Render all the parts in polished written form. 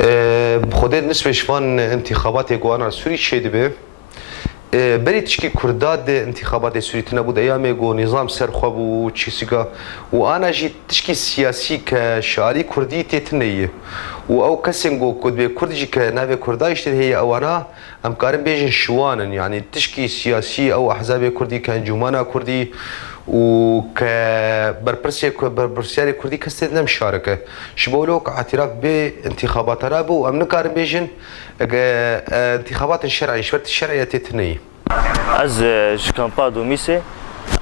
بخودت نسبة شفان انتخابات جوانا سوري شيء به بريت شكي كرداد انتخابات سوري تنبود أيام جو نظام سرخواب وتشيسيكا وأنا جيت تشكي سياسي كشعري كردي تتنيه و كسن جو كود بكردجي كنافي كردايش هي أوانا أم كارم بيجن شوانا يعني تشكي سياسي أو أحزاب كردي كان جمانا كردي وكبربرسياري كردي كستنا مشاركة شبولوك اعتراف بانتخابات رابو وأمن كارم بيجن انتخابات الشرعية شورت الشرعية تتنيه از شكامبا دوميسي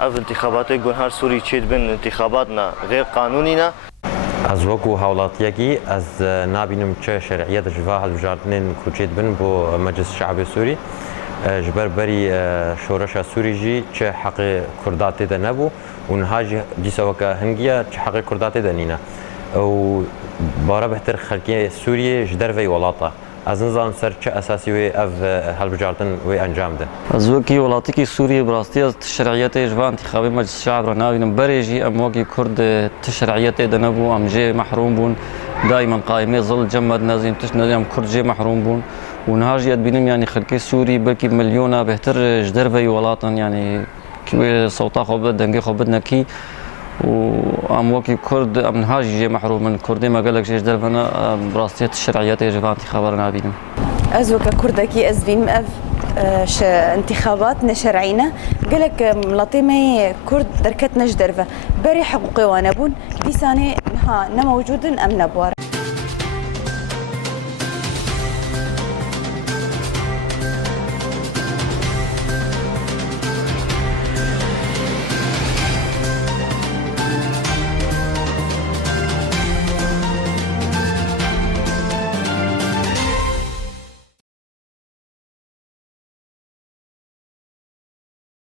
اف انتخابات جونهار سوري تشيد بين انتخاباتنا غير قانونينا از وکو هاولاتیکی از نابینم چه شرعیت جوا هالبجارتنین کوچید بن بو مجلس الشعب السوري جبر بري شورش سوري جي چه حق كردات ده نبو ونهاج جيسا وكا هنگيا چه حق كردات ده نينا و بارا بهتر خلقي سوريا جدر في ولاطه از نظام سر چه اساسي وي اف هالبجارتن وي انجام ده از وكي ولاتيكي سوريا براستي از تشرعيات جوا انتخابي مجلس الشعب رناوين بريجي ام وكي كرد تشرعيات ده نبو ام جي محروم بون دائما قائمه ظل جمد نازم تشنازم كرد جي محروم بون ونهاج يد بينم يعني خلقي سوري بلكي مليونه بهتر جدر في ولاطن يعني كي صوتا خو بدنگي خو بدنكي وام وكي كرد ام نهاج جي محروم من كردي ما قالك جي جدر فانا براستي الشرعيات جوا انتخابنا بينم از وكا كردكي از بينم اف انتخابات نشرعينا قالك ملاطيمي كرد دركت نجدرفه بري حقوقي وانا بون دي ساني نها نموجود ام نبوار